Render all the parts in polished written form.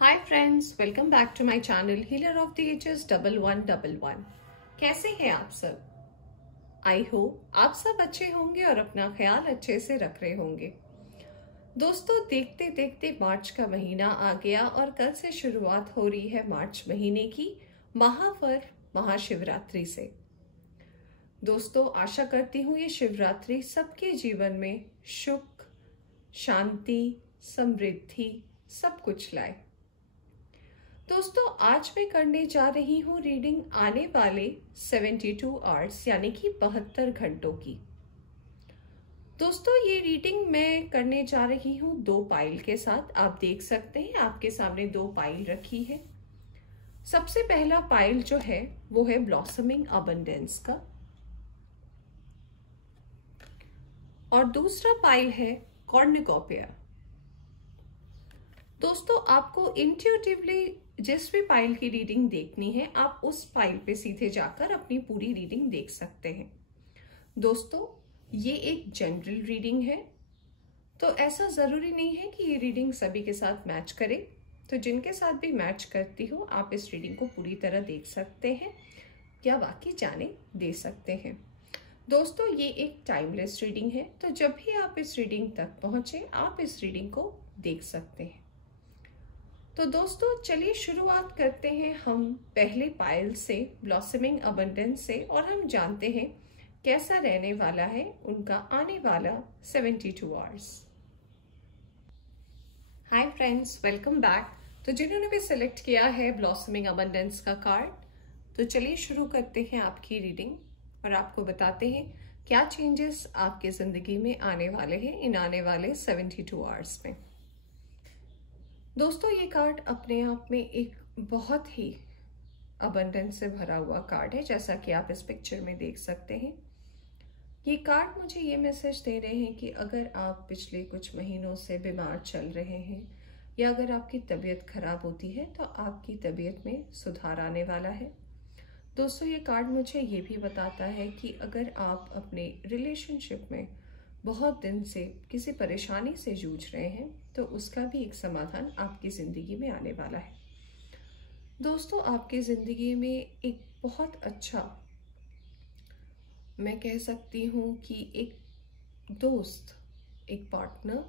Hi friends, welcome back to my channel healer of the ages 1111। कैसे हैं आप सब? आई होप आप सब अच्छे होंगे और अपना ख्याल अच्छे से रख रहे होंगे। दोस्तों, देखते देखते मार्च का महीना आ गया और कल से शुरुआत हो रही है मार्च महीने की महापर्व महाशिवरात्रि से। दोस्तों, आशा करती हूँ ये शिवरात्रि सबके जीवन में सुख, शांति, समृद्धि सब कुछ लाए। दोस्तों, आज मैं करने जा रही हूँ रीडिंग आने वाले 72 आवर्स यानी कि 72 घंटों की। दोस्तों, ये रीडिंग मैं करने जा रही हूँ 2 पाइल के साथ। आप देख सकते हैं आपके सामने 2 पाइल रखी है। सबसे पहला पाइल जो है वो है ब्लॉसमिंग अबंडेंस का और दूसरा पाइल है कॉर्नुकोपिया। दोस्तों, आपको इंट्यूटिवली जिस भी पाइल की रीडिंग देखनी है आप उस पाइल पे सीधे जाकर अपनी पूरी रीडिंग देख सकते हैं। दोस्तों, ये एक जनरल रीडिंग है, तो ऐसा ज़रूरी नहीं है कि ये रीडिंग सभी के साथ मैच करे। तो जिनके साथ भी मैच करती हो आप इस रीडिंग को पूरी तरह देख सकते हैं या बाकी जाने दे सकते हैं। दोस्तों, ये एक टाइमलेस रीडिंग है, तो जब भी आप इस रीडिंग तक पहुंचे आप इस रीडिंग को देख सकते हैं। तो दोस्तों, चलिए शुरुआत करते हैं हम पहले पाइल से, ब्लॉसमिंग अबंडेंस से, और हम जानते हैं कैसा रहने वाला है उनका आने वाला 72 आवर्स। हाय फ्रेंड्स, वेलकम बैक। तो जिन्होंने भी सिलेक्ट किया है ब्लॉसमिंग अबंडेंस का कार्ड, तो चलिए शुरू करते हैं आपकी रीडिंग और आपको बताते हैं क्या चेंजेस आपके जिंदगी में आने वाले हैं इन आने वाले 72 आवर्स में। दोस्तों, ये कार्ड अपने आप में एक बहुत ही अबंडेंस से भरा हुआ कार्ड है, जैसा कि आप इस पिक्चर में देख सकते हैं। ये कार्ड मुझे ये मैसेज दे रहे हैं कि अगर आप पिछले कुछ महीनों से बीमार चल रहे हैं या अगर आपकी तबीयत खराब होती है तो आपकी तबीयत में सुधार आने वाला है। दोस्तों, ये कार्ड मुझे ये भी बताता है कि अगर आप अपने रिलेशनशिप में बहुत दिन से किसी परेशानी से जूझ रहे हैं तो उसका भी एक समाधान आपकी ज़िंदगी में आने वाला है। दोस्तों, आपकी ज़िंदगी में एक बहुत अच्छा, मैं कह सकती हूँ कि एक दोस्त, एक पार्टनर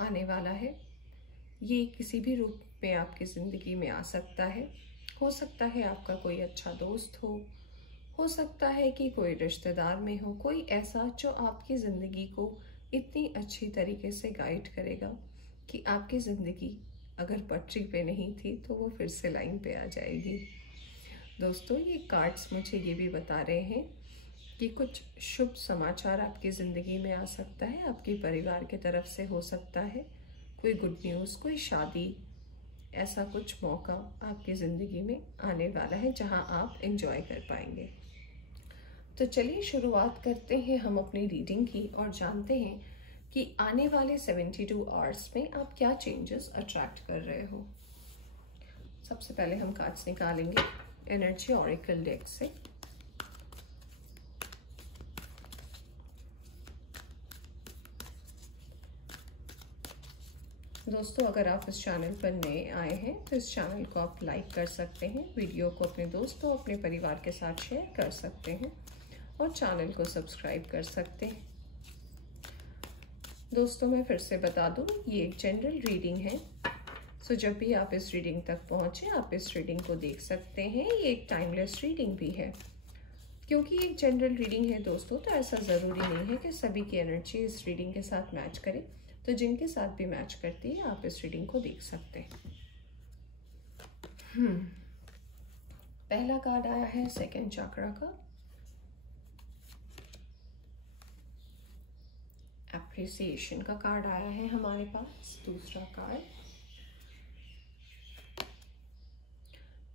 आने वाला है। ये किसी भी रूप में आपकी ज़िंदगी में आ सकता है। हो सकता है आपका कोई अच्छा दोस्त हो सकता है कि कोई रिश्तेदार में हो, कोई ऐसा जो आपकी ज़िंदगी को इतनी अच्छी तरीके से गाइड करेगा कि आपकी ज़िंदगी अगर पटरी पे नहीं थी तो वो फिर से लाइन पे आ जाएगी। दोस्तों, ये कार्ड्स मुझे ये भी बता रहे हैं कि कुछ शुभ समाचार आपकी ज़िंदगी में आ सकता है, आपके परिवार की तरफ से हो सकता है कोई गुड न्यूज़, कोई शादी, ऐसा कुछ मौका आपकी ज़िंदगी में आने वाला है जहां आप एंजॉय कर पाएंगे। तो चलिए शुरुआत करते हैं हम अपनी रीडिंग की और जानते हैं कि आने वाले 72 आवर्स में आप क्या चेंजेस अट्रैक्ट कर रहे हो। सबसे पहले हम कार्ड्स निकालेंगे एनर्जी ऑरेकल डेक से। दोस्तों, अगर आप इस चैनल पर नए आए हैं तो इस चैनल को आप लाइक कर सकते हैं, वीडियो को अपने दोस्तों, अपने परिवार के साथ शेयर कर सकते हैं और चैनल को सब्सक्राइब कर सकते हैं। दोस्तों, मैं फिर से बता दूं, ये एक जनरल रीडिंग है, सो जब भी आप इस रीडिंग तक पहुंचे आप इस रीडिंग को देख सकते हैं। ये एक टाइमलेस रीडिंग भी है। क्योंकि एक जनरल रीडिंग है दोस्तों, तो ऐसा ज़रूरी नहीं है कि सभी की एनर्जी इस रीडिंग के साथ मैच करे। तो जिनके साथ भी मैच करती है आप इस रीडिंग को देख सकते हैं। पहला कार्ड आया है सेकंड चक्रा का, एप्रिसिएशन का कार्ड आया है हमारे पास। दूसरा card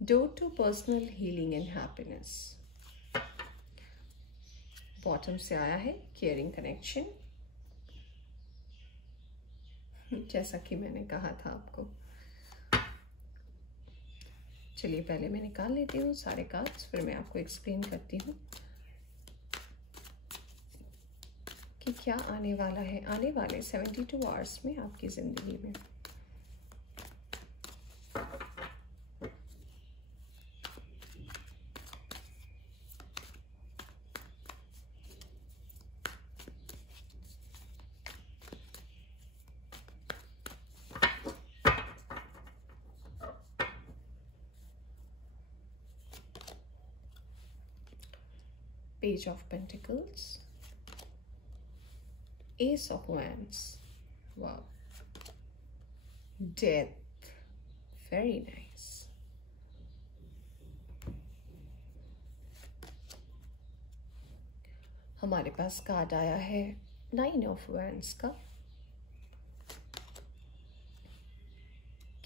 door to personal healing and happiness. Bottom से आया है केयरिंग कनेक्शन, जैसा कि मैंने कहा था आपको। चलिए पहले मैं निकाल लेती हूँ सारे कार्ड्स, फिर मैं आपको एक्सप्लेन करती हूँ कि क्या आने वाला है आने वाले 72 आवर्स में आपकी ज़िंदगी में। Page of Pentacles, Ace of Wands, wow, Death, very nice. हमारे पास कार्ड आया है 9 of Wands का,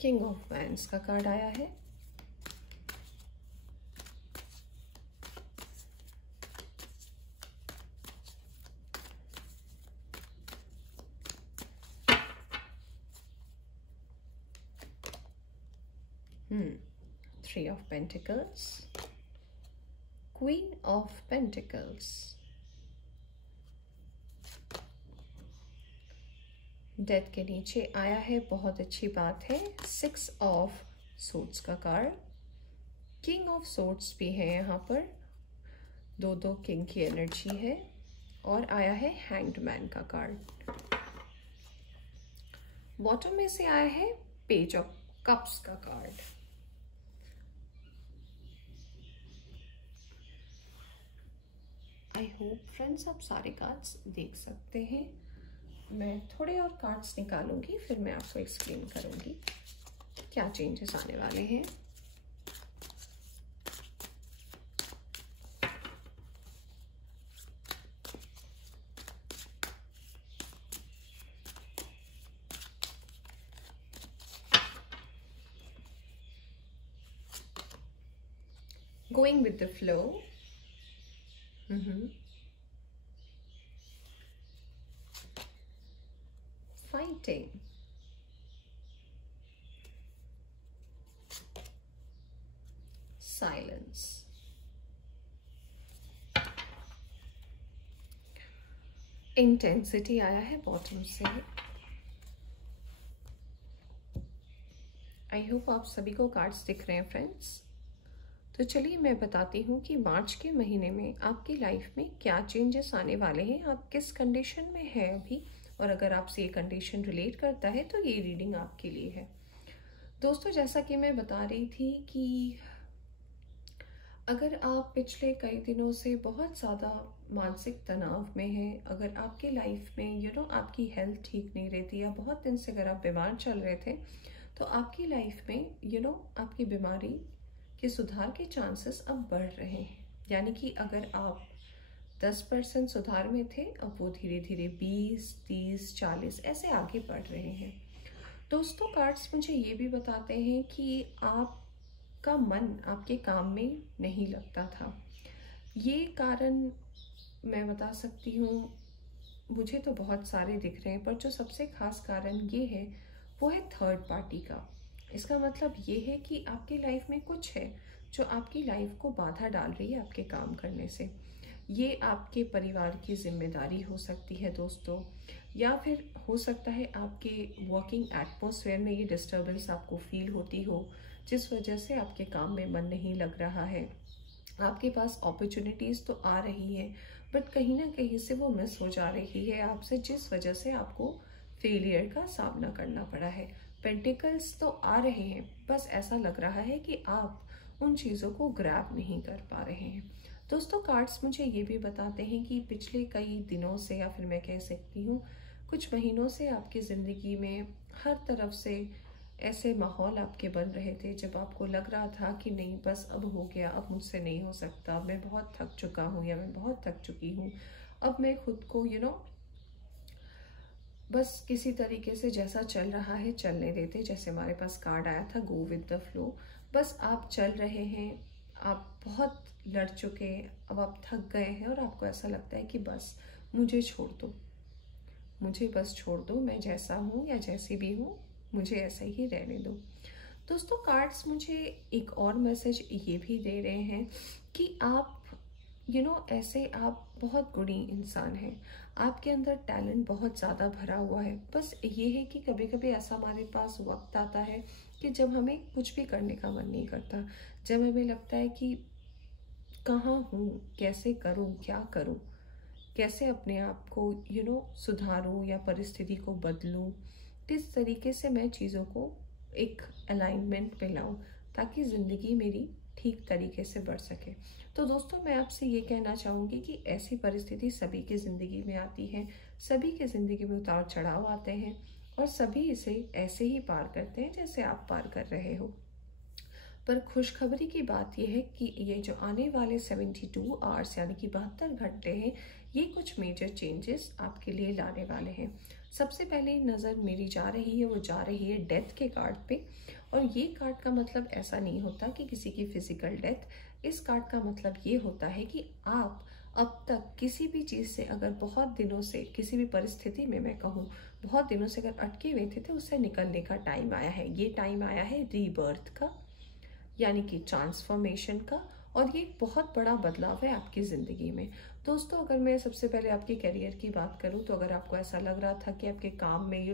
King of Wands का कार्ड आया है, Three of Pentacles, Queen of Pentacles, death के नीचे आया है, बहुत अच्छी बात है, 6 of Swords का कार्ड, King of Swords भी है यहाँ पर, दो किंग की एनर्जी है, और आया है Hanged Man का कार्ड। बॉटम में से आया है Page of Cups का कार्ड। आई होप फ्रेंड्स आप सारे कार्ड्स देख सकते हैं। मैं थोड़े और कार्ड्स निकालूंगी, फिर मैं आपको एक्सप्लेन करूंगी क्या चेंजेस आने वाले हैं। Going with the flow. Fighting. Silence. Intensity आया है बॉटम से। आई होप आप सभी को कार्ड्स दिख रहे हैं फ्रेंड्स। तो चलिए मैं बताती हूँ कि मार्च के महीने में आपकी लाइफ में क्या चेंजेस आने वाले हैं, आप किस कंडीशन में है अभी, और अगर आपसे ये कंडीशन रिलेट करता है तो ये रीडिंग आपके लिए है। दोस्तों जैसा कि मैं बता रही थी कि अगर आप पिछले कई दिनों से बहुत ज़्यादा मानसिक तनाव में हैं, अगर आपकी लाइफ में आपकी हेल्थ ठीक नहीं रहती, या बहुत दिन से अगर आप बीमार चल रहे थे, तो आपकी लाइफ में आपकी बीमारी के सुधार के चांसेस अब बढ़ रहे हैं। यानी कि अगर आप 10% सुधार में थे, अब वो धीरे धीरे 20, 30, 40 ऐसे आगे बढ़ रहे हैं। दोस्तों कार्ड्स मुझे ये भी बताते हैं कि आपका मन आपके काम में नहीं लगता था। ये कारण मैं बता सकती हूँ, मुझे तो बहुत सारे दिख रहे हैं, पर जो सबसे खास कारण ये है वो है थर्ड पार्टी का। इसका मतलब ये है कि आपकी लाइफ में कुछ है जो आपकी लाइफ को बाधा डाल रही है आपके काम करने से। ये आपके परिवार की जिम्मेदारी हो सकती है दोस्तों, या फिर हो सकता है आपके वर्किंग एटमॉस्फेयर में ये डिस्टर्बेंस आपको फील होती हो, जिस वजह से आपके काम में मन नहीं लग रहा है। आपके पास अपॉर्चुनिटीज़ तो आ रही है, बट कहीं ना कहीं से वो मिस हो जा रही है आपसे, जिस वजह से आपको फेलियर का सामना करना पड़ा है। पेंटिकल्स तो आ रहे हैं, बस ऐसा लग रहा है कि आप उन चीज़ों को ग्रैब नहीं कर पा रहे हैं। दोस्तों कार्ड्स मुझे ये भी बताते हैं कि पिछले कई दिनों से, या फिर मैं कह सकती हूँ कुछ महीनों से, आपकी ज़िंदगी में हर तरफ से ऐसे माहौल आपके बन रहे थे जब आपको लग रहा था कि नहीं बस अब हो गया, अब मुझसे नहीं हो सकता, मैं बहुत थक चुका हूँ या मैं बहुत थक चुकी हूँ, अब मैं खुद को बस किसी तरीके से जैसा चल रहा है चलने देते। जैसे हमारे पास कार्ड आया था गो विद द फ्लो, बस आप चल रहे हैं, आप बहुत लड़ चुके हैं, अब आप थक गए हैं और आपको ऐसा लगता है कि बस मुझे छोड़ दो, मुझे बस छोड़ दो, मैं जैसा हूँ या जैसी भी हूँ मुझे ऐसा ही रहने दो। दोस्तों कार्ड्स मुझे एक और मैसेज ये भी दे रहे हैं कि आप ऐसे आप बहुत गुणी इंसान हैं, आपके अंदर टैलेंट बहुत ज़्यादा भरा हुआ है। बस ये है कि कभी कभी ऐसा हमारे पास वक्त आता है कि जब हमें कुछ भी करने का मन नहीं करता, जब हमें लगता है कि कहाँ हूँ, कैसे करूँ, क्या करूँ, कैसे अपने आप को सुधारूँ या परिस्थिति को बदलूँ, किस तरीके से मैं चीज़ों को एक अलाइनमेंट में लाऊँ ताकि ज़िंदगी मेरी ठीक तरीके से बढ़ सके। तो दोस्तों मैं आपसे ये कहना चाहूँगी कि ऐसी परिस्थिति सभी की ज़िंदगी में आती है, सभी की ज़िंदगी में उतार चढ़ाव आते हैं और सभी इसे ऐसे ही पार करते हैं जैसे आप पार कर रहे हो। पर खुशखबरी की बात यह है कि ये जो आने वाले 72 आवर्स यानी कि 72 घंटे हैं, ये कुछ मेजर चेंजेस आपके लिए लाने वाले हैं। सबसे पहले नज़र मेरी जा रही है, वो जा रही है डेथ के कार्ड पे। और ये कार्ड का मतलब ऐसा नहीं होता कि किसी की फिजिकल डेथ। इस कार्ड का मतलब ये होता है कि आप अब तक किसी भी चीज़ से अगर बहुत दिनों से, किसी भी परिस्थिति में मैं कहूँ बहुत दिनों से अगर अटके हुए थे, तो उससे निकलने का टाइम आया है। ये टाइम आया है रीबर्थ का, यानी कि ट्रांसफॉर्मेशन का। और ये एक बहुत बड़ा बदलाव है आपकी ज़िंदगी में। दोस्तों अगर मैं सबसे पहले आपके करियर की बात करूं, तो अगर आपको ऐसा लग रहा था कि आपके काम में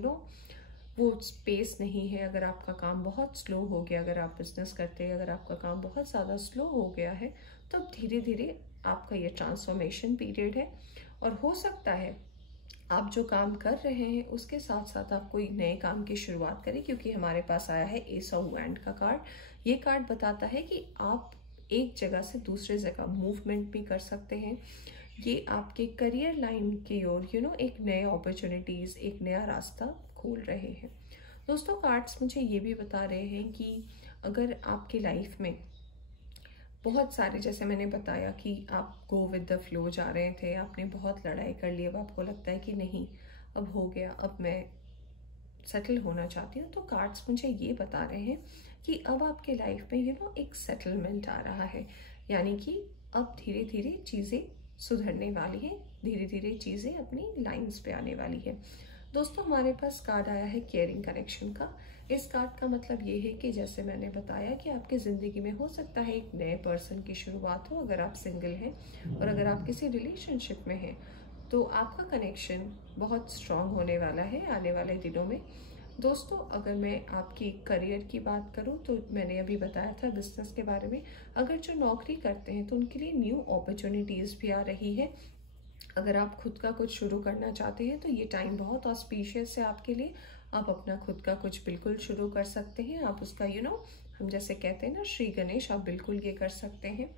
वो स्पेस नहीं है, अगर आपका काम बहुत स्लो हो गया, अगर आप बिजनेस करते हैं, अगर आपका काम बहुत ज़्यादा स्लो हो गया है, तो धीरे धीरे आपका ये ट्रांसफॉर्मेशन पीरियड है। और हो सकता है आप जो काम कर रहे हैं उसके साथ साथ आप कोई नए काम की शुरुआत करें, क्योंकि हमारे पास आया है एस ऑफ वैंड का कार्ड। ये कार्ड बताता है कि आप एक जगह से दूसरे जगह मूवमेंट भी कर सकते हैं। ये आपके करियर लाइन की ओर एक नए अपॉर्चुनिटीज़, एक नया रास्ता खोल रहे हैं। दोस्तों कार्ड्स मुझे ये भी बता रहे हैं कि अगर आपकी लाइफ में बहुत सारे, जैसे मैंने बताया कि आप गो विद द फ्लो जा रहे थे, आपने बहुत लड़ाई कर ली, अब आपको लगता है कि नहीं अब हो गया, अब मैं सेटल होना चाहती हूँ, तो कार्ड्स मुझे ये बता रहे हैं कि अब आपके लाइफ में एक सेटलमेंट आ रहा है। यानी कि अब धीरे धीरे चीज़ें सुधरने वाली है, धीरे धीरे चीज़ें अपनी लाइंस पे आने वाली है। दोस्तों हमारे पास कार्ड आया है केयरिंग कनेक्शन का। इस कार्ड का मतलब ये है कि जैसे मैंने बताया कि आपकी ज़िंदगी में हो सकता है एक नए पर्सन की शुरुआत हो, अगर आप सिंगल हैं, और अगर आप किसी रिलेशनशिप में हैं तो आपका कनेक्शन बहुत स्ट्रांग होने वाला है आने वाले दिनों में। दोस्तों अगर मैं आपकी करियर की बात करूं, तो मैंने अभी बताया था बिजनेस के बारे में। अगर जो नौकरी करते हैं तो उनके लिए न्यू अपॉर्चुनिटीज़ भी आ रही है। अगर आप खुद का कुछ शुरू करना चाहते हैं तो ये टाइम बहुत ऑस्पिशियस है आपके लिए। आप अपना खुद का कुछ बिल्कुल शुरू कर सकते हैं। आप उसका हम जैसे कहते हैं ना श्री गणेश, आप बिल्कुल ये कर सकते हैं।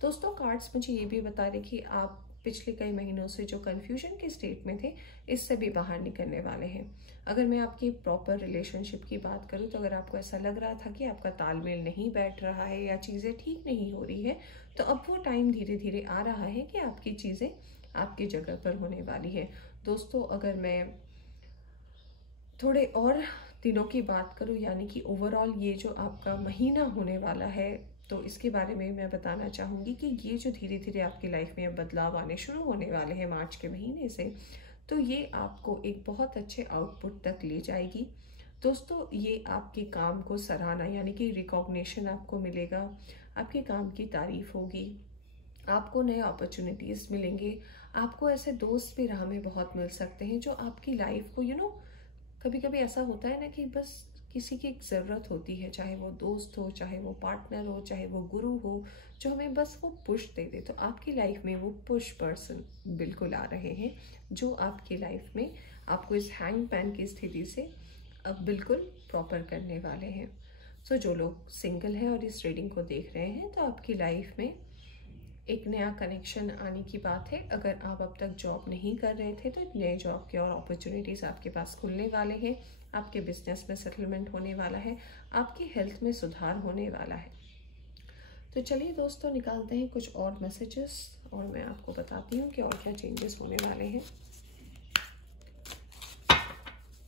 दोस्तों कार्ड्स मुझे ये भी बता रहे कि आप पिछले कई महीनों से जो कन्फ्यूजन के स्टेट में थे, इससे भी बाहर निकलने वाले हैं। अगर मैं आपकी प्रॉपर रिलेशनशिप की बात करूं, तो अगर आपको ऐसा लग रहा था कि आपका तालमेल नहीं बैठ रहा है या चीज़ें ठीक नहीं हो रही है, तो अब वो टाइम धीरे धीरे आ रहा है कि आपकी चीज़ें आपकी जगह पर होने वाली है। दोस्तों अगर मैं थोड़े और दिनों की बात करूं, यानी कि ओवरऑल ये जो आपका महीना होने वाला है, तो इसके बारे में मैं बताना चाहूँगी कि ये जो धीरे धीरे आपकी लाइफ में बदलाव आने शुरू होने वाले हैं मार्च के महीने से, तो ये आपको एक बहुत अच्छे आउटपुट तक ले जाएगी। दोस्तों ये आपके काम को सराहना, यानी कि रिकॉग्निशन आपको मिलेगा, आपके काम की तारीफ होगी, आपको नए अपॉर्चुनिटीज़ मिलेंगे, आपको ऐसे दोस्त भी राह में बहुत मिल सकते हैं जो आपकी लाइफ को कभी कभी ऐसा होता है ना कि बस किसी की एक ज़रूरत होती है, चाहे वो दोस्त हो, चाहे वो पार्टनर हो, चाहे वो गुरु हो, जो हमें बस वो पुश दे दे। तो आपकी लाइफ में वो पुश पर्सन बिल्कुल आ रहे हैं, जो आपकी लाइफ में आपको इस हैंग पैन की स्थिति से अब बिल्कुल प्रॉपर करने वाले हैं। सो जो लोग सिंगल हैं और इस रीडिंग को देख रहे हैं, तो आपकी लाइफ में एक नया कनेक्शन आने की बात है। अगर आप अब तक जॉब नहीं कर रहे थे, तो एक नए जॉब के और अपॉर्चुनिटीज़ आपके पास खुलने वाले हैं, आपके बिजनेस में सेटलमेंट होने वाला है, आपकी हेल्थ में सुधार होने वाला है। तो चलिए दोस्तों निकालते हैं कुछ और मैसेजेस, और मैं आपको बताती हूँ कि और क्या चेंजेस होने वाले हैं।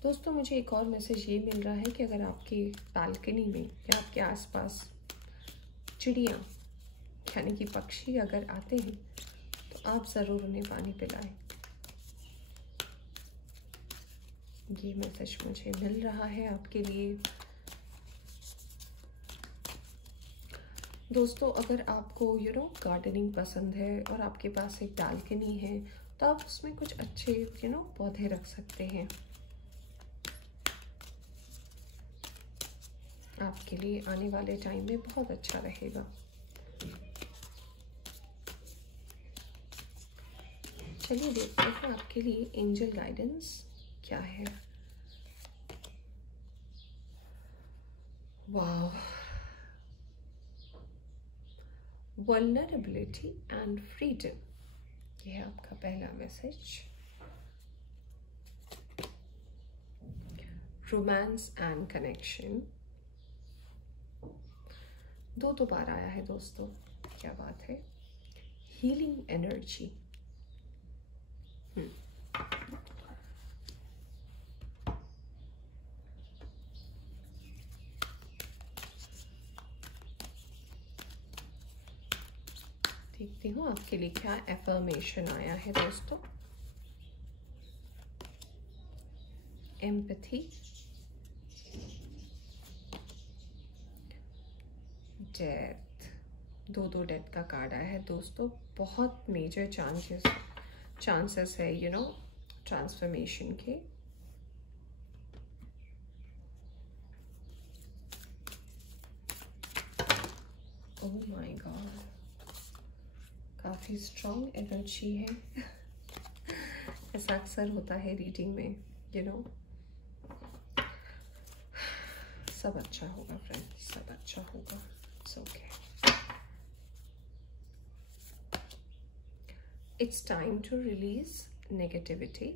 दोस्तों मुझे एक और मैसेज ये मिल रहा है कि अगर आपकी बालकनी में या आपके आसपास चिड़ियाँ यानी कि पक्षी अगर आते हैं, तो आप ज़रूर उन्हें पानी पिलाएं। ये मैसेज मुझे मिल रहा है आपके लिए। दोस्तों अगर आपको गार्डनिंग पसंद है और आपके पास एक बालकनी है, तो आप उसमें कुछ अच्छे पौधे रख सकते हैं। आपके लिए आने वाले टाइम में बहुत अच्छा रहेगा। चलिए देखते हैं आपके लिए एंजल गाइडेंस क्या है। वाह, वल्नरेबिलिटी एंड फ्रीडम, ये है आपका पहला मैसेज। रोमांस एंड कनेक्शन, दो बार आया है दोस्तों, क्या बात है। हीलिंग एनर्जी, देखती हूँ आपके लिए क्या एफर्मेशन आया है दोस्तों। एम्पैथी, डेथ, दो डेथ का कार्ड आया है दोस्तों। बहुत मेजर चांसेस है ट्रांसफॉर्मेशन के। ओह माय गॉड, काफी स्ट्रॉन्ग एनर्जी है। ऐसा अक्सर होता है रीडिंग में, सब अच्छा होगा फ्रेंड्स, सब अच्छा होगा। It's okay. It's time to release negativity.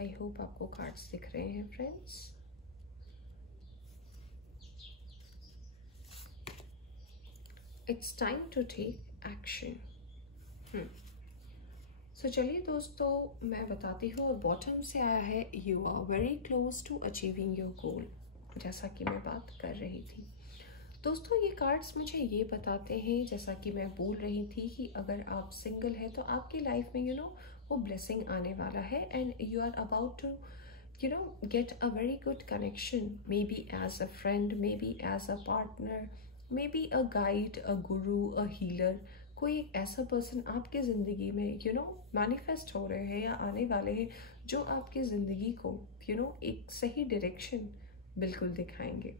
I hope आपको कार्ड्स दिख रहे हैं friends. It's time to take action. So चलिए दोस्तों, मैं बताती हूँ। और बॉटम से आया है you are very close to achieving your goal, जैसा कि मैं बात कर रही थी दोस्तों। ये कार्ड्स मुझे ये बताते हैं, जैसा कि मैं बोल रही थी, कि अगर आप सिंगल है तो आपकी लाइफ में वो ब्लेसिंग आने वाला है, and you are about to get a very good connection, maybe as a friend, maybe as a partner, maybe a guide, a guru, a healer। कोई एक ऐसा पर्सन आपके ज़िंदगी में मैनिफेस्ट हो रहे हैं या आने वाले हैं, जो आपकी ज़िंदगी को एक सही डायरेक्शन बिल्कुल दिखाएंगे।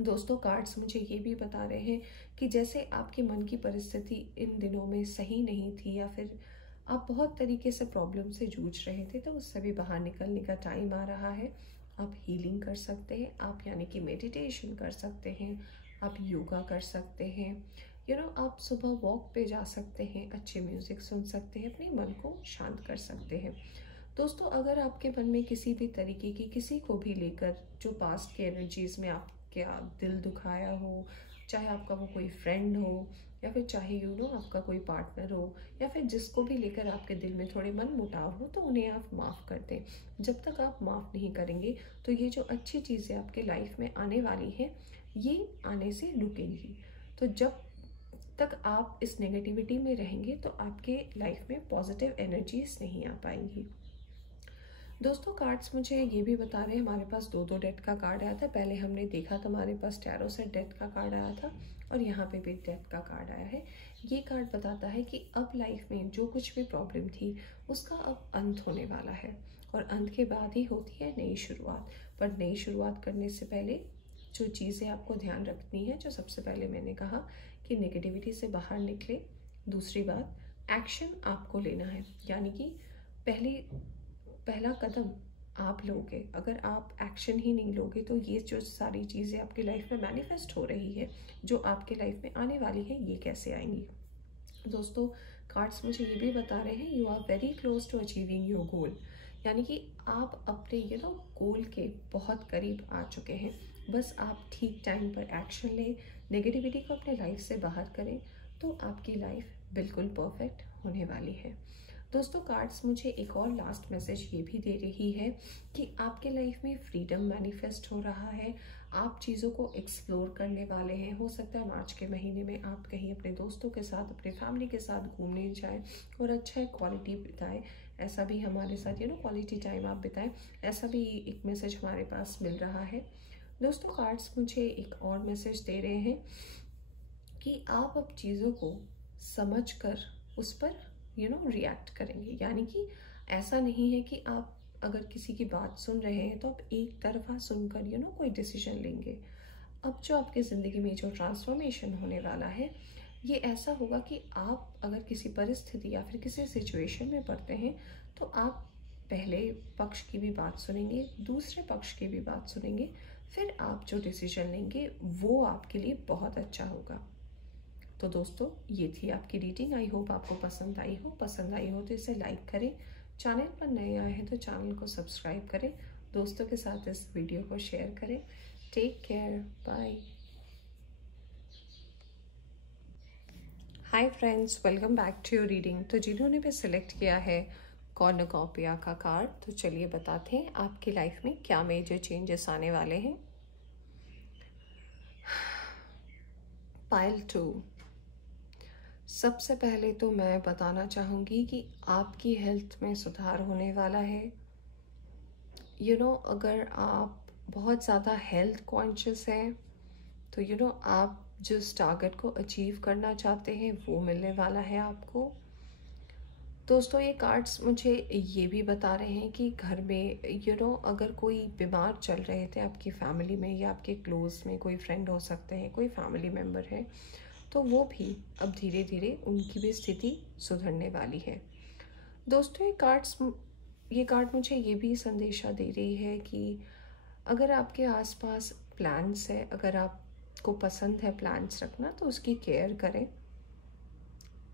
दोस्तों कार्ड्स मुझे ये भी बता रहे हैं कि जैसे आपके मन की परिस्थिति इन दिनों में सही नहीं थी, या फिर आप बहुत तरीके से प्रॉब्लम से जूझ रहे थे, तो उससे भी बाहर निकलने का टाइम आ रहा है। आप हीलिंग कर सकते हैं, आप यानी कि मेडिटेशन कर सकते हैं, आप योगा कर सकते हैं, आप सुबह वॉक पे जा सकते हैं, अच्छे म्यूज़िक सुन सकते हैं, अपने मन को शांत कर सकते हैं। दोस्तों अगर आपके मन में किसी भी तरीके की किसी को भी लेकर जो पास्ट के एनर्जीज़ में आपके दिल दुखाया हो, चाहे आपका वो कोई फ्रेंड हो, या फिर चाहे आपका कोई पार्टनर हो, या फिर जिसको भी लेकर आपके दिल में थोड़े मन मुटाव हो, तो उन्हें आप माफ़ कर दें। जब तक आप माफ़ नहीं करेंगे तो ये जो अच्छी चीज़ें आपके लाइफ में आने वाली हैं, ये आने से रुकेंगी। तो जब तक आप इस नेगेटिविटी में रहेंगे तो आपके लाइफ में पॉजिटिव एनर्जीज नहीं आ पाएंगी। दोस्तों कार्ड्स मुझे ये भी बता रहे हैं, हमारे पास दो डेथ का कार्ड आया था। पहले हमने देखा था हमारे पास टैरो से डेथ का कार्ड आया था, और यहाँ पे भी डेथ का कार्ड आया है। ये कार्ड बताता है कि अब लाइफ में जो कुछ भी प्रॉब्लम थी उसका अब अंत होने वाला है, और अंत के बाद ही होती है नई शुरुआत। पर नई शुरुआत करने से पहले जो चीज़ें आपको ध्यान रखनी है, जो सबसे पहले मैंने कहा कि नेगेटिविटी से बाहर निकले। दूसरी बात, एक्शन आपको लेना है, यानी कि पहला कदम आप लोगे। अगर आप एक्शन ही नहीं लोगे तो ये जो सारी चीज़ें आपकी लाइफ में मैनिफेस्ट हो रही है, जो आपके लाइफ में आने वाली है, ये कैसे आएंगी। दोस्तों कार्ड्स मुझे ये भी बता रहे हैं, you are very close to achieving your goal, यानी कि आप अपने गोल के बहुत करीब आ चुके हैं। बस आप ठीक टाइम पर एक्शन लें, नेगेटिविटी को अपने लाइफ से बाहर करें, तो आपकी लाइफ बिल्कुल परफेक्ट होने वाली है। दोस्तों कार्ड्स मुझे एक और लास्ट मैसेज ये भी दे रही है कि आपके लाइफ में फ्रीडम मैनिफेस्ट हो रहा है। आप चीज़ों को एक्सप्लोर करने वाले हैं। हो सकता है मार्च के महीने में आप कहीं अपने दोस्तों के साथ, अपने फैमिली के साथ घूमने जाएं और अच्छा क्वालिटी बिताएं। ऐसा भी हमारे साथ क्वालिटी टाइम आप बिताएं, ऐसा भी एक मैसेज हमारे पास मिल रहा है। दोस्तों कार्ड्स मुझे एक और मैसेज दे रहे हैं कि आप अब चीज़ों को समझकर उस पर रिएक्ट करेंगे। यानी कि ऐसा नहीं है कि आप अगर किसी की बात सुन रहे हैं तो आप एक तरफा सुनकर कोई डिसीजन लेंगे। अब जो आपकी ज़िंदगी में जो ट्रांसफॉर्मेशन होने वाला है, ये ऐसा होगा कि आप अगर किसी परिस्थिति या फिर किसी सिचुएशन में पड़ते हैं तो आप पहले पक्ष की भी बात सुनेंगे, दूसरे पक्ष की भी बात सुनेंगे, फिर आप जो डिसीजन लेंगे वो आपके लिए बहुत अच्छा होगा। तो दोस्तों ये थी आपकी रीडिंग। आई होप आपको पसंद आई हो। पसंद आई हो तो इसे लाइक करें, चैनल पर नए आए हैं तो चैनल को सब्सक्राइब करें, दोस्तों के साथ इस वीडियो को शेयर करें। Take care, bye. Hi friends, welcome back to your reading. तो जिन्होंने भी सिलेक्ट किया है कॉर्नुकोपिया का कार्ड, तो चलिए बताते हैं आपकी लाइफ में क्या मेजर चेंजेस आने वाले हैं। पाइल 2। सबसे पहले तो मैं बताना चाहूँगी कि आपकी हेल्थ में सुधार होने वाला है। अगर आप बहुत ज़्यादा हेल्थ कॉन्शियस हैं तो आप जिस टारगेट को अचीव करना चाहते हैं वो मिलने वाला है आपको। दोस्तों ये कार्ड्स मुझे ये भी बता रहे हैं कि घर में अगर कोई बीमार चल रहे थे आपकी फैमिली में या आपके क्लोज में कोई फ्रेंड हो सकते हैं, कोई फैमिली मेम्बर है, तो वो भी अब धीरे धीरे उनकी भी स्थिति सुधरने वाली है। दोस्तों ये कार्ड मुझे ये भी संदेशा दे रही है कि अगर आपके आसपास प्लांट्स है, अगर आपको पसंद है प्लांट्स रखना, तो उसकी केयर करें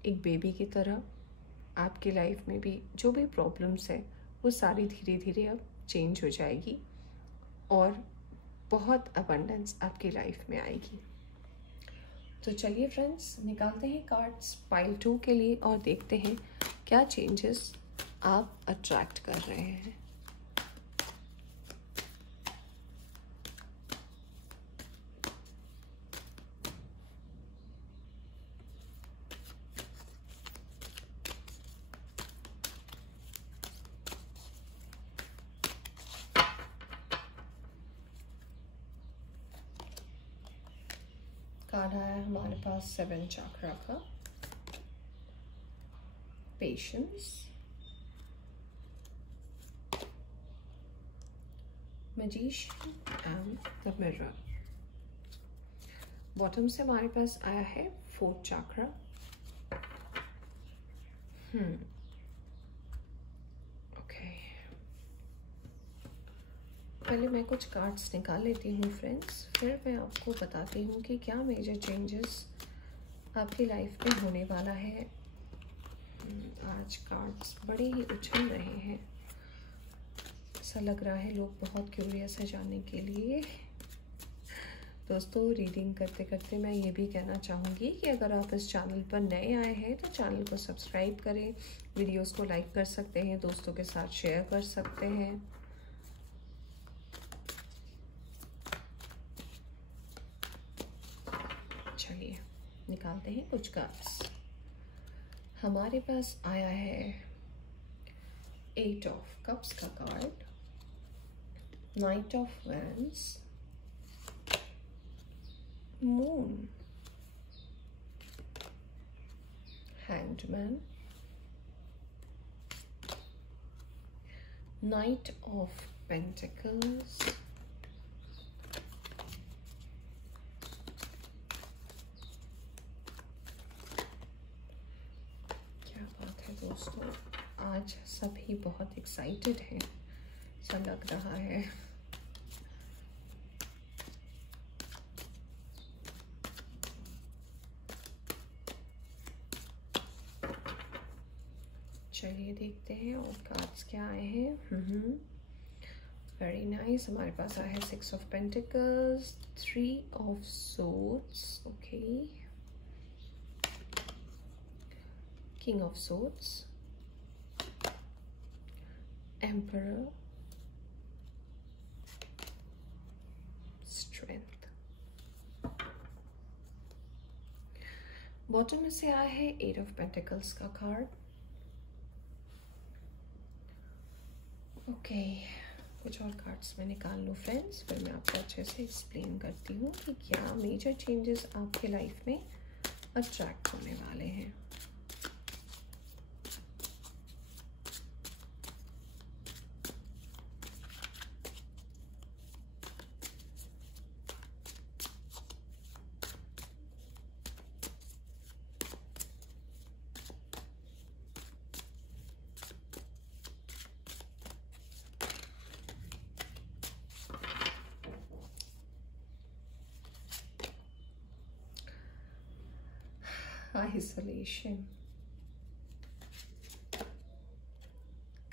एक बेबी की तरह। आपकी लाइफ में भी जो भी प्रॉब्लम्स है वो सारी धीरे धीरे अब चेंज हो जाएगी और बहुत अबंडेंस आपकी लाइफ में आएगी। तो चलिए फ्रेंड्स, निकालते हैं कार्ड्स पाइल 2 के लिए और देखते हैं क्या चेंजेस आप अट्रैक्ट कर रहे हैं। कार्ड आया हमारे पास 7 चक्रा का, patience, magician and the mirror. Bottom से हमारे पास आया है 4 चक्रा। ओके, पहले मैं कुछ कार्ड्स निकाल लेती हूँ फ्रेंड्स, फिर मैं आपको बताती हूँ कि क्या मेजर चेंजेस आपकी लाइफ में होने वाला है। आज कार्ड्स बड़े ही उछल रहे हैं, ऐसा लग रहा है लोग बहुत क्यूरियस है जानने के लिए। दोस्तों रीडिंग करते करते मैं ये भी कहना चाहूँगी कि अगर आप इस चैनल पर नए आए हैं तो चैनल को सब्सक्राइब करें, वीडियोस को लाइक कर सकते हैं, दोस्तों के साथ शेयर कर सकते हैं। चलिए निकालते हैं कुछ कार्ड्स। हमारे पास आया है 8 ऑफ कप्स का card, night of wands, moon, hanged man, night of pentacles, दोस्तों आज सभी बहुत एक्साइटेड हैं, ऐसा लग रहा है। चलिए देखते हैं और कार्ड्स क्या आए हैं। Very nice. हमारे पास आया है 6 of pentacles, 3 of swords, okay, King of Swords, Emperor, Strength। Bottom में से आया है 8 ऑफ पेंटिकल्स का कार्ड। ओके, कुछ और कार्ड्स मैं निकाल लूँ फ्रेंड्स, फिर मैं आपको अच्छे से एक्सप्लेन करती हूँ कि क्या मेजर चेंजेस आपके लाइफ में अट्रैक्ट होने वाले हैं। आइसोलेशन,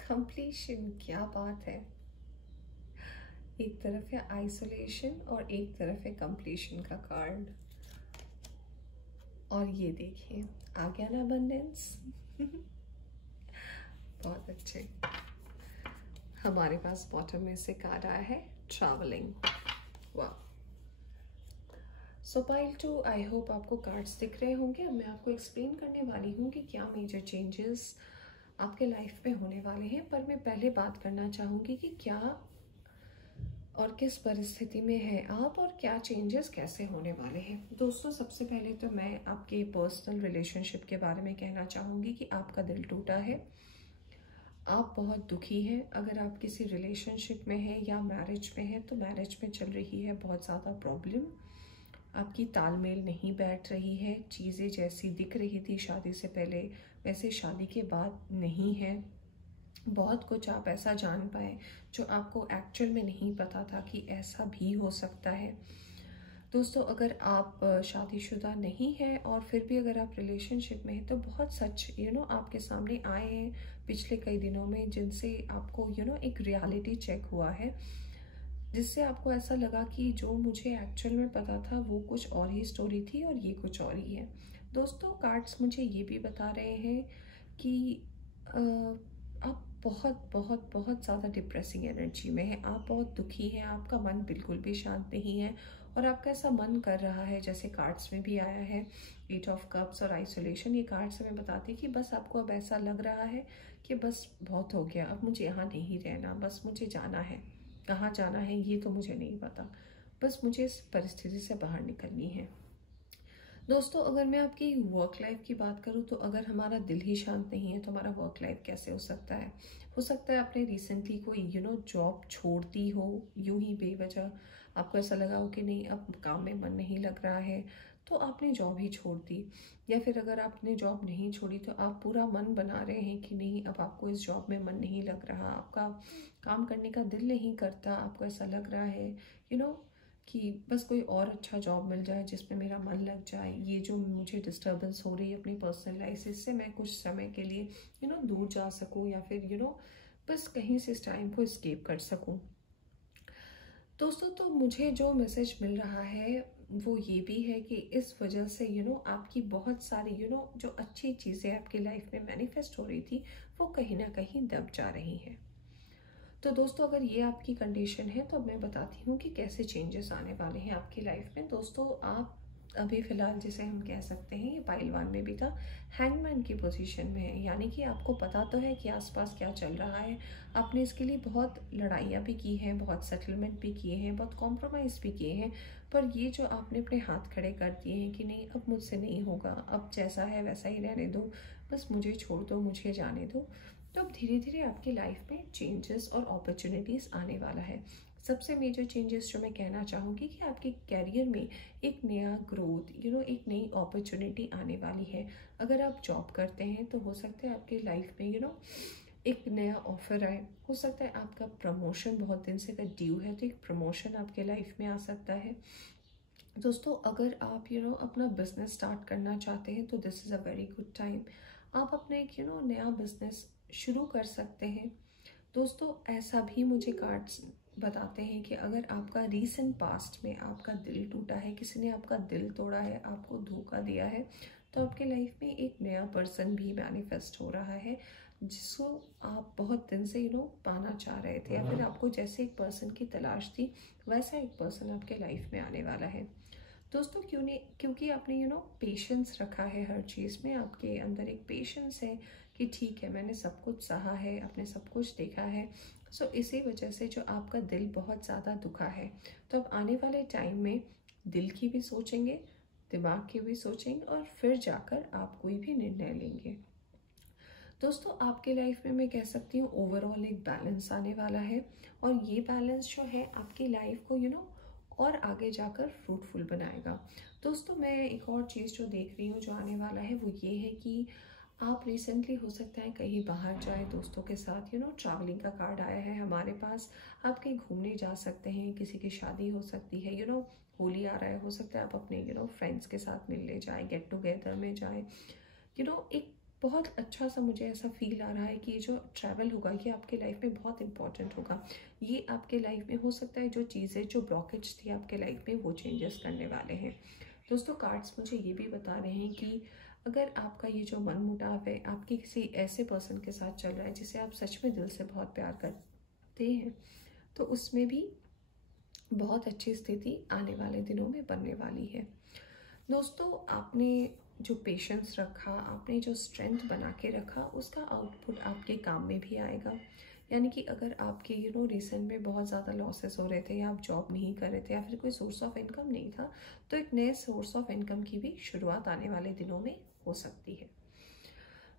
कंप्लीशन, क्या बात है। एक तरफ है आइसोलेशन और एक तरफ है कंप्लीशन का कार्ड। और ये देखिए आ गया ना अबंडेंस। बहुत अच्छे। हमारे पास बॉटम में से कार्ड आया है ट्रैवलिंग। वाह। सो पाइल 2, आई होप आपको कार्ड्स दिख रहे होंगे। मैं आपको एक्सप्लेन करने वाली हूँ कि क्या मेजर चेंजेस आपके लाइफ में होने वाले हैं। पर मैं पहले बात करना चाहूँगी कि क्या और किस परिस्थिति में है आप और क्या चेंजेस कैसे होने वाले हैं। दोस्तों सबसे पहले तो मैं आपके पर्सनल रिलेशनशिप के बारे में कहना चाहूँगी कि आपका दिल टूटा है, आप बहुत दुखी हैं। अगर आप किसी रिलेशनशिप में हैं या मैरिज में हैं तो मैरिज में चल रही है बहुत ज़्यादा प्रॉब्लम, आपकी तालमेल नहीं बैठ रही है। चीज़ें जैसी दिख रही थी शादी से पहले वैसे शादी के बाद नहीं है। बहुत कुछ आप ऐसा जान पाए जो आपको एक्चुअल में नहीं पता था कि ऐसा भी हो सकता है। दोस्तों अगर आप शादीशुदा नहीं हैं और फिर भी अगर आप रिलेशनशिप में हैं तो बहुत सच आपके सामने आए हैं पिछले कई दिनों में, जिनसे आपको एक रियलिटी चेक हुआ है, जिससे आपको ऐसा लगा कि जो मुझे एक्चुअल में पता था वो कुछ और ही स्टोरी थी और ये कुछ और ही है। दोस्तों कार्ड्स मुझे ये भी बता रहे हैं कि आप बहुत बहुत बहुत ज़्यादा डिप्रेसिंग एनर्जी में है, आप बहुत दुखी हैं, आपका मन बिल्कुल भी शांत नहीं है और आपका ऐसा मन कर रहा है, जैसे कार्ड्स में भी आया है 8 ऑफ कप्स और आइसोलेशन। ये कार्ड्स हमें बताती है कि बस आपको अब ऐसा लग रहा है कि बस बहुत हो गया, अब मुझे यहाँ नहीं रहना, बस मुझे जाना है। कहाँ जाना है ये तो मुझे नहीं पता, बस मुझे इस परिस्थिति से बाहर निकलनी है। दोस्तों अगर मैं आपकी वर्क लाइफ की बात करूं तो अगर हमारा दिल ही शांत नहीं है तो हमारा वर्क लाइफ कैसे हो सकता है। हो सकता है आपने रिसेंटली कोई जॉब छोड़ दी हो यूं ही बेवजह, आपको ऐसा लगा हो कि नहीं अब काम में मन नहीं लग रहा है तो आपने जॉब ही छोड़ दी। या फिर अगर आपने जॉब नहीं छोड़ी तो आप पूरा मन बना रहे हैं कि नहीं अब आपको इस जॉब में मन नहीं लग रहा, आपका काम करने का दिल नहीं करता, आपको ऐसा लग रहा है कि बस कोई और अच्छा जॉब मिल जाए जिसमें मेरा मन लग जाए। ये जो मुझे डिस्टर्बेंस हो रही है अपनी पर्सनल लाइफ से, इससे मैं कुछ समय के लिए दूर जा सकूं या फिर बस कहीं से इस टाइम को एस्केप कर सकूं। दोस्तों तो मुझे जो मैसेज मिल रहा है वो ये भी है कि इस वजह से आपकी बहुत सारी जो अच्छी चीज़ें आपकी लाइफ में मैनिफेस्ट हो रही थी वो कहीं ना कहीं दब जा रही हैं। तो दोस्तों अगर ये आपकी कंडीशन है तो अब मैं बताती हूँ कि कैसे चेंजेस आने वाले हैं आपकी लाइफ में। दोस्तों आप अभी फ़िलहाल जिसे हम कह सकते हैं, ये पाइल 1 में भी था, हैंगमैन की पोजीशन में है। यानी कि आपको पता तो है कि आसपास क्या चल रहा है, आपने इसके लिए बहुत लड़ाइयाँ भी की हैं, बहुत सेटलमेंट भी किए हैं, बहुत कॉम्प्रोमाइज़ भी किए हैं, पर ये जो आपने अपने हाथ खड़े कर दिए हैं कि नहीं अब मुझसे नहीं होगा, अब जैसा है वैसा ही रहने दो, बस मुझे छोड़ दो, मुझे जाने दो, तो अब धीरे धीरे आपकी लाइफ में चेंजेस और अपॉर्चुनिटीज़ आने वाला है। सबसे मेजर चेंजेस जो मैं कहना चाहूँगी कि आपके कैरियर में एक नया ग्रोथ एक नई अपॉर्चुनिटी आने वाली है। अगर आप जॉब करते हैं तो हो सकता है आपकी लाइफ में एक नया ऑफर आए, हो सकता है आपका प्रमोशन बहुत दिन से अगर ड्यू है तो एक प्रमोशन आपके लाइफ में आ सकता है। दोस्तों अगर आप अपना बिजनेस स्टार्ट करना चाहते हैं तो this is a very good time, आप अपना एक नया बिजनेस शुरू कर सकते हैं। दोस्तों ऐसा भी मुझे कार्ड्स बताते हैं कि अगर आपका रीसेंट पास्ट में आपका दिल टूटा है, किसी ने आपका दिल तोड़ा है, आपको धोखा दिया है, तो आपके लाइफ में एक नया पर्सन भी मैनिफेस्ट हो रहा है जिसको आप बहुत दिन से पाना चाह रहे थे, या फिर आपको जैसे एक पर्सन की तलाश थी वैसा एक पर्सन आपके लाइफ में आने वाला है। दोस्तों क्योंकि आपने पेशेंस रखा है हर चीज़ में, आपके अंदर एक पेशेंस है कि ठीक है मैंने सब कुछ सहा है, आपने सब कुछ देखा है, सो इसी वजह से जो आपका दिल बहुत ज़्यादा दुखा है, तो अब आने वाले टाइम में दिल की भी सोचेंगे, दिमाग की भी सोचेंगे और फिर जाकर आप कोई भी निर्णय लेंगे। दोस्तों आपके लाइफ में मैं कह सकती हूँ ओवरऑल एक बैलेंस आने वाला है और ये बैलेंस जो है आपकी लाइफ को और आगे जाकर फ्रूटफुल बनाएगा। दोस्तों मैं एक और चीज़ जो देख रही हूँ जो आने वाला है वो ये है कि आप रिसेंटली हो सकता है कहीं बाहर जाए दोस्तों के साथ, ट्रैवलिंग का कार्ड आया है हमारे पास। आप कहीं घूमने जा सकते हैं, किसी की शादी हो सकती है, होली आ रहा है, हो सकता है आप अपने फ्रेंड्स के साथ मिलने जाए, गेट टुगेदर में जाए। एक बहुत अच्छा सा मुझे ऐसा फील आ रहा है कि ये जो ट्रैवल होगा ये आपके लाइफ में बहुत इंपॉर्टेंट होगा। ये आपके लाइफ में हो सकता है जो चीज़ें, जो ब्लॉकेज थी आपके लाइफ में, वो चेंजेस करने वाले हैं। दोस्तों कार्ड्स मुझे ये भी बता रहे हैं कि अगर आपका ये जो मनमुटाव है आपके किसी ऐसे पर्सन के साथ चल रहा है जिसे आप सच में दिल से बहुत प्यार करते हैं, तो उसमें भी बहुत अच्छी स्थिति आने वाले दिनों में बनने वाली है। दोस्तों आपने जो पेशेंस रखा, आपने जो स्ट्रेंथ बना के रखा, उसका आउटपुट आपके काम में भी आएगा। यानी कि अगर आपके रिसेंट में बहुत ज़्यादा लॉसेस हो रहे थे, या आप जॉब नहीं कर रहे थे, या फिर कोई सोर्स ऑफ इनकम नहीं था, तो एक नए सोर्स ऑफ इनकम की भी शुरुआत आने वाले दिनों में हो सकती है।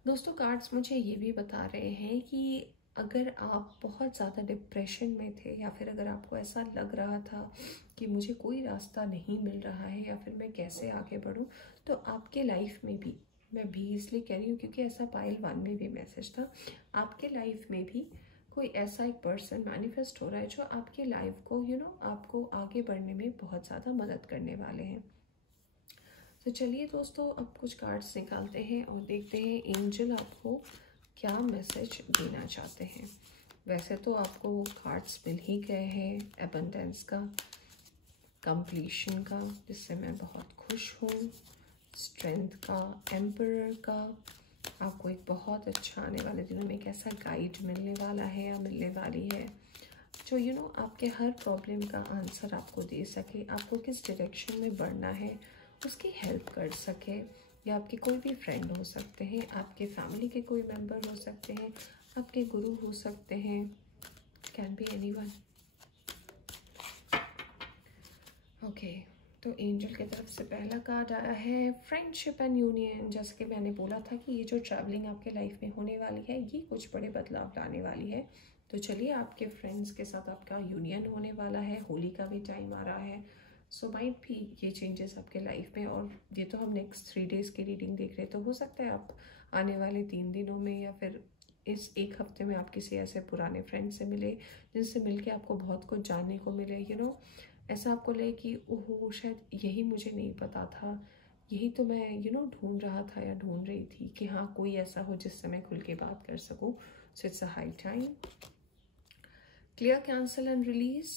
दोस्तों कार्ड्स मुझे ये भी बता रहे हैं कि अगर आप बहुत ज़्यादा डिप्रेशन में थे, या फिर अगर आपको ऐसा लग रहा था कि मुझे कोई रास्ता नहीं मिल रहा है, या फिर मैं कैसे आगे बढ़ूं, तो आपके लाइफ में भी, मैं भी इसलिए कह रही हूँ क्योंकि ऐसा पाइल 1 में भी मैसेज था, आपके लाइफ में भी कोई ऐसा एक पर्सन मैनिफेस्ट हो रहा है जो आपके लाइफ को आपको आगे बढ़ने में बहुत ज़्यादा मदद करने वाले हैं। तो चलिए दोस्तों अब कुछ कार्ड्स निकालते हैं और देखते हैं एंजल आपको क्या मैसेज देना चाहते हैं। वैसे तो आपको कार्ड्स मिल ही गए हैं, एबंडेंस का, कंप्लीशन का, जिससे मैं बहुत खुश हूँ, स्ट्रेंथ का, एम्परर का। आपको एक बहुत अच्छा आने वाले दिनों में एक ऐसा गाइड मिलने वाला है या मिलने वाली है जो आपके हर प्रॉब्लम का आंसर आपको दे सके, आपको किस डायरेक्शन में बढ़ना है उसकी हेल्प कर सके। या आपके कोई भी फ्रेंड हो सकते हैं, आपके फैमिली के कोई मेंबर हो सकते हैं, आपके गुरु हो सकते हैं, कैन बी एनीवन। ओके, तो एंजल की तरफ से पहला कार्ड आया है फ्रेंडशिप एंड यूनियन। जैसे कि मैंने बोला था कि ये जो ट्रैवलिंग आपके लाइफ में होने वाली है ये कुछ बड़े बदलाव लाने वाली है। तो चलिए आपके फ्रेंड्स के साथ आपका यूनियन होने वाला है, होली का भी टाइम आ रहा है, सो माइट भी ये चेंजेस आपके लाइफ में। और ये तो हम नेक्स्ट 3 डेज़ की रीडिंग देख रहे, तो हो सकता है आप आने वाले 3 दिनों में या फिर इस एक हफ्ते में आप किसी ऐसे पुराने फ्रेंड से मिले जिनसे मिलके आपको बहुत कुछ जानने को मिले। ऐसा आपको लगे कि ओहो शायद यही मुझे नहीं पता था, यही तो मैं ढूंढ रहा था या ढूंढ रही थी, कि हाँ कोई ऐसा हो जिससे मैं खुल के बात कर सकूं। So it's a high time. Clear, cancel and release,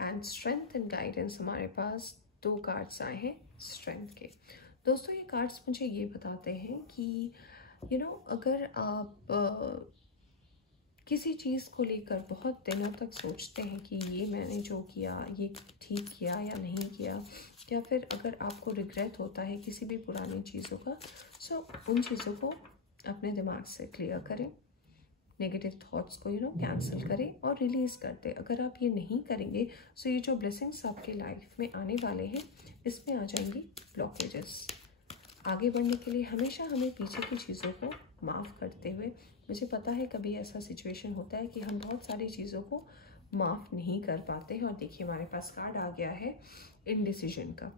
and strength and guidance. हमारे पास 2 कार्ड्स आए हैं स्ट्रेंथ के। दोस्तों ये कार्ड्स मुझे ये बताते हैं कि अगर आप किसी चीज़ को लेकर बहुत दिनों तक सोचते हैं कि ये मैंने जो किया ये ठीक किया या नहीं किया, या फिर अगर आपको रिग्रेट होता है किसी भी पुरानी चीज़ों का, सो उन चीज़ों को अपने दिमाग से क्लियर करें, नेगेटिव थॉट्स को कैंसिल करें और रिलीज़ कर दें। अगर आप ये नहीं करेंगे सो ये जो ब्लेसिंग्स आपके लाइफ में आने वाले हैं इसमें आ जाएंगी ब्लॉकेजेस। आगे बढ़ने के लिए हमेशा हमें पीछे की चीज़ों को माफ़ करते हुए, मुझे पता है कभी ऐसा सिचुएशन होता है कि हम बहुत सारी चीज़ों को माफ़ नहीं कर पाते हैं। और देखिए हमारे पास कार्ड आ गया है इनडिसीजन का।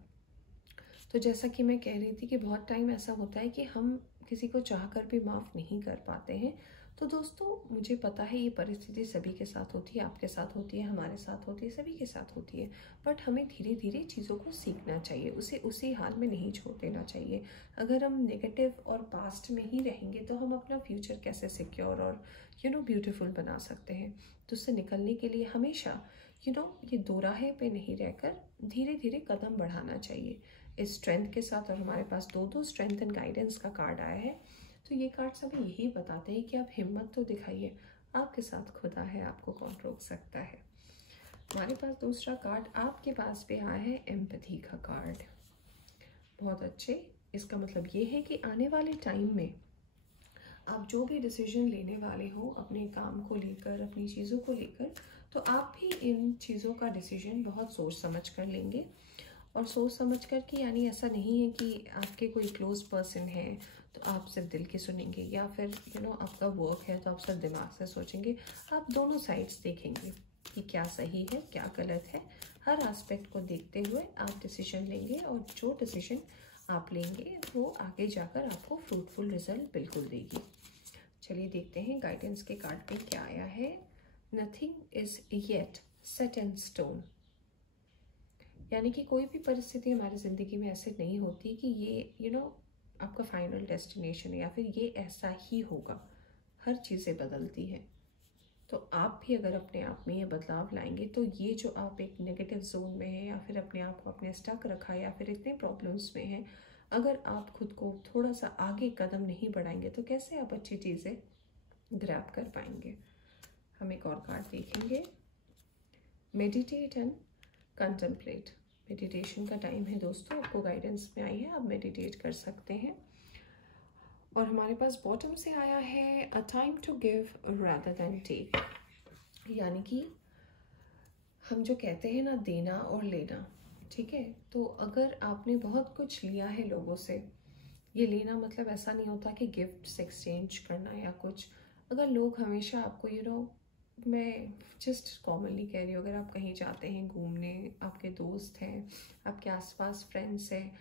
तो जैसा कि मैं कह रही थी कि बहुत टाइम ऐसा होता है कि हम किसी को चाहकर भी माफ़ नहीं कर पाते हैं। तो दोस्तों मुझे पता है ये परिस्थिति सभी के साथ होती है, आपके साथ होती है, हमारे साथ होती है, सभी के साथ होती है। बट हमें धीरे धीरे चीज़ों को सीखना चाहिए, उसे उसी हाल में नहीं छोड़ देना चाहिए। अगर हम नेगेटिव और पास्ट में ही रहेंगे तो हम अपना फ्यूचर कैसे सिक्योर और ब्यूटीफुल बना सकते हैं। तो उससे निकलने के लिए हमेशा ये दोराहे पे नहीं रहकर धीरे धीरे कदम बढ़ाना चाहिए इस स्ट्रेंथ के साथ। और हमारे पास 2 स्ट्रेंथ एंड गाइडेंस का कार्ड आया है। तो ये कार्ड्स हमें यही बताते हैं कि आप हिम्मत तो दिखाइए, आपके साथ खुदा है, आपको कौन रोक सकता है। हमारे पास दूसरा कार्ड आपके पास भी आया है एम्पैथी का कार्ड। बहुत अच्छे, इसका मतलब ये है कि आने वाले टाइम में आप जो भी डिसीजन लेने वाले हो अपने काम को लेकर, अपनी चीज़ों को लेकर, तो आप भी इन चीज़ों का डिसीजन बहुत सोच समझ कर लेंगे। और सोच समझ कर कि यानी ऐसा नहीं है कि आपके कोई क्लोज पर्सन है तो आप सिर्फ दिल की सुनेंगे, या फिर आपका वर्क है तो आप सिर्फ दिमाग से सोचेंगे। आप दोनों साइड्स देखेंगे कि क्या सही है क्या गलत है, हर एस्पेक्ट को देखते हुए आप डिसीजन लेंगे। और जो डिसीजन आप लेंगे वो आगे जाकर आपको फ्रूटफुल रिजल्ट बिल्कुल देगी। चलिए देखते हैं गाइडेंस के कार्ड पे क्या आया है। Nothing is yet set in stone, यानी कि कोई भी परिस्थिति हमारी ज़िंदगी में ऐसे नहीं होती कि ये आपका फाइनल डेस्टिनेशन है या फिर ये ऐसा ही होगा। हर चीज़ें बदलती हैं। तो आप भी अगर अपने आप में ये बदलाव लाएंगे तो ये जो आप एक नेगेटिव जोन में हैं या फिर अपने आप को अपने स्टक रखा है या फिर इतने प्रॉब्लम्स में हैं, अगर आप खुद को थोड़ा सा आगे कदम नहीं बढ़ाएंगे तो कैसे आप अच्छी चीज़ें ग्रैब कर पाएंगे। हम एक और कार्ड देखेंगे। Meditate and contemplate. मेडिटेशन का टाइम है दोस्तों, आपको गाइडेंस में आई है, आप मेडिटेट कर सकते हैं। और हमारे पास बॉटम से आया है a time to give rather than take, यानी कि हम जो कहते हैं ना देना और लेना, ठीक है। तो अगर आपने बहुत कुछ लिया है लोगों से, ये लेना मतलब ऐसा नहीं होता कि गिफ्ट्स एक्सचेंज करना या कुछ। अगर लोग हमेशा आपको मैं जस्ट कॉमनली कह रही हूँ, अगर आप कहीं जाते हैं घूमने, आपके दोस्त हैं, आपके आसपास फ्रेंड्स हैं,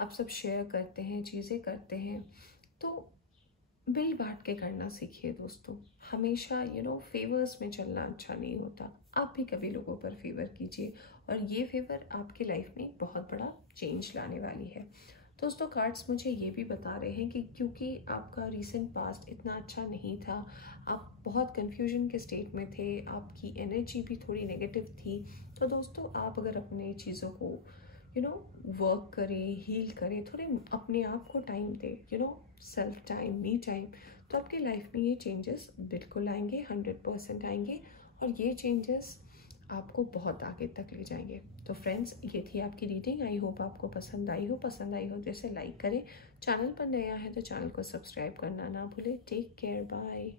आप सब शेयर करते हैं, चीज़ें करते हैं, तो बिल बांट के करना सीखिए दोस्तों। हमेशा फेवर्स में चलना अच्छा नहीं होता। आप भी कभी लोगों पर फेवर कीजिए और ये फेवर आपके लाइफ में एक बहुत बड़ा चेंज लाने वाली है। दोस्तों कार्ड्स मुझे ये भी बता रहे हैं कि क्योंकि आपका रीसेंट पास्ट इतना अच्छा नहीं था, आप बहुत कन्फ्यूजन के स्टेट में थे, आपकी एनर्जी भी थोड़ी नेगेटिव थी, तो दोस्तों आप अगर अपने चीज़ों को वर्क करें, हील करें, थोड़े अपने आप को टाइम दें, सेल्फ टाइम, मी टाइम, तो आपकी लाइफ में ये चेंजेस बिल्कुल आएंगे, 100% आएंगे और ये चेंजेस आपको बहुत आगे तक ले जाएंगे। तो फ्रेंड्स, ये थी आपकी रीडिंग। आई होप आपको पसंद आई हो जैसे लाइक करें, चैनल पर नया है तो चैनल को सब्सक्राइब करना ना भूलें। Take care, bye.